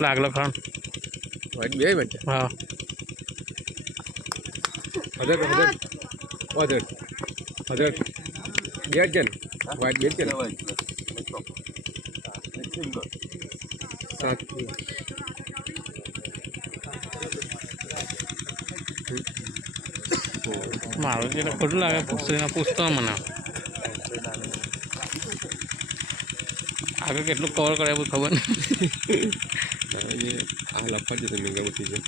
लागलं खाण white B आहे म्हणजे हा हजार बेट जन वाईट बेट जन सात મારું એટલે ખોટું લાગે પૂછતો મને આગળ કેટલું કવર કરે ખબર નહીં આ લફા છે તમે ગમતી છે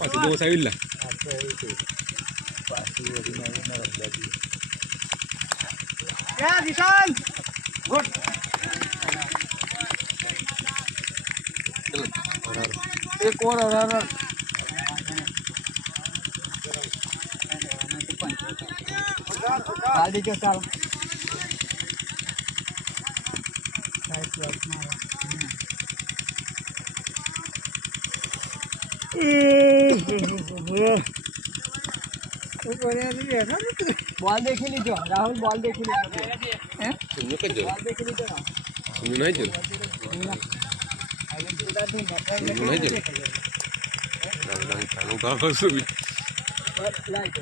પાછી દોસ આવી લા ગુડ एक और गाड़ी के चाल बॉल देखी लीजिए राहुल बॉल देखी लीजिए बॉल देखी लीजिए ना नहीं चल नहीं चल कानू का कसो भी लाइट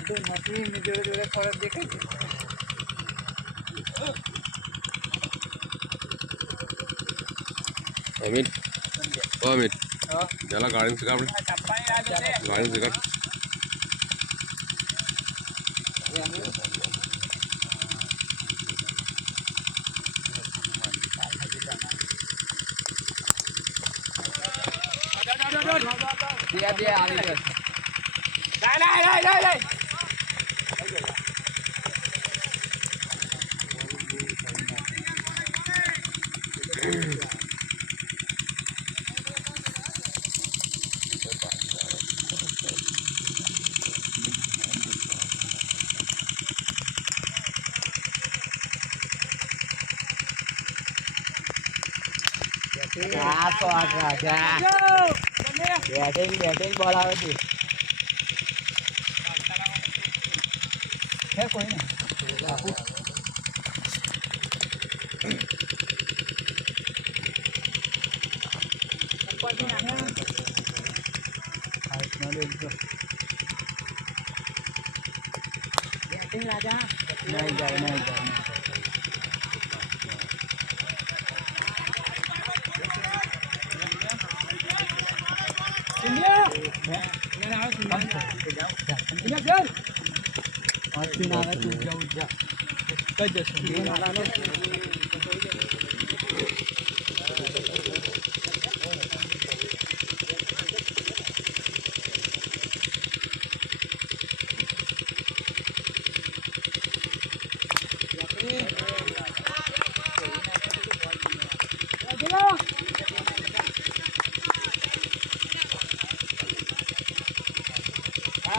तो मशीन में जोरे फरक देखे अमित ओ अमित चला गाड़ी से काट गाड़ी से काट दिया दिया आ गई ले तो आ राजा बैटिंग बॉल आवे थी है कोई नहीं बैटिंग राजा नहीं जाए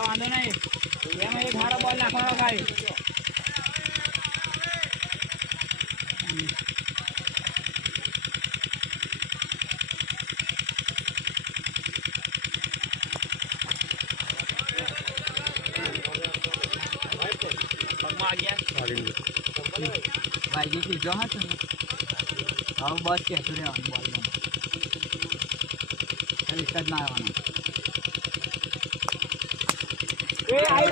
वांधो नहीं एम एक हारा बॉल नाखવાનો ખાલી ભાઈજી કીધો હતો ને હવે બસ કહેતું રહેવાનું બોલવાનું એક જ ના આવવાનું એ આઈ